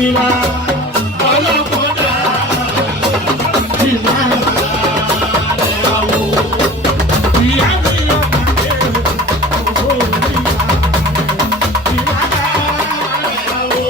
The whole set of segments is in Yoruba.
tiwa ọlọ́kọ̀dá ìmọ̀ àwọ̀ ìyá mi lọ́kàdé ògbó nígbà ìmọ̀ àwọ̀.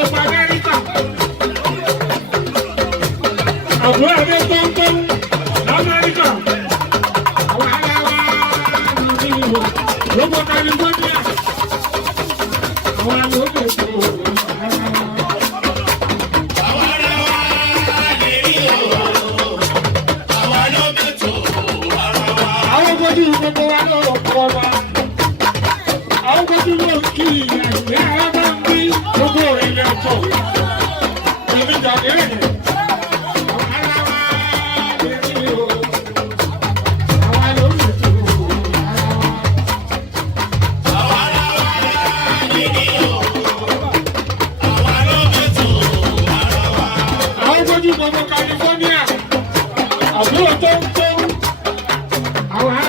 gbogbo Amẹ́ríkà. Àbúrò ẹ̀dẹ́ tóńtón l'Amẹ́ríkà. Àwọn ará wa ní ìlú gbogbo California. Àwọn alóògbé tó gbogbo wa ló kọ́ wa. Àwọn gbogbo ló kí ẹ̀yà bá ń bí gbogbo ilẹ̀ ọ̀tọ̀. Ìdíjà ìrìn. Àwọn ará wa lè rí o. Àwọn alóòrùn tó ara wa. Àwọn ará wa lè rí o. Àwọn alóòrùn tó ara wa. Àwọn gbogbo gbogbo California. Àbúrò tó ń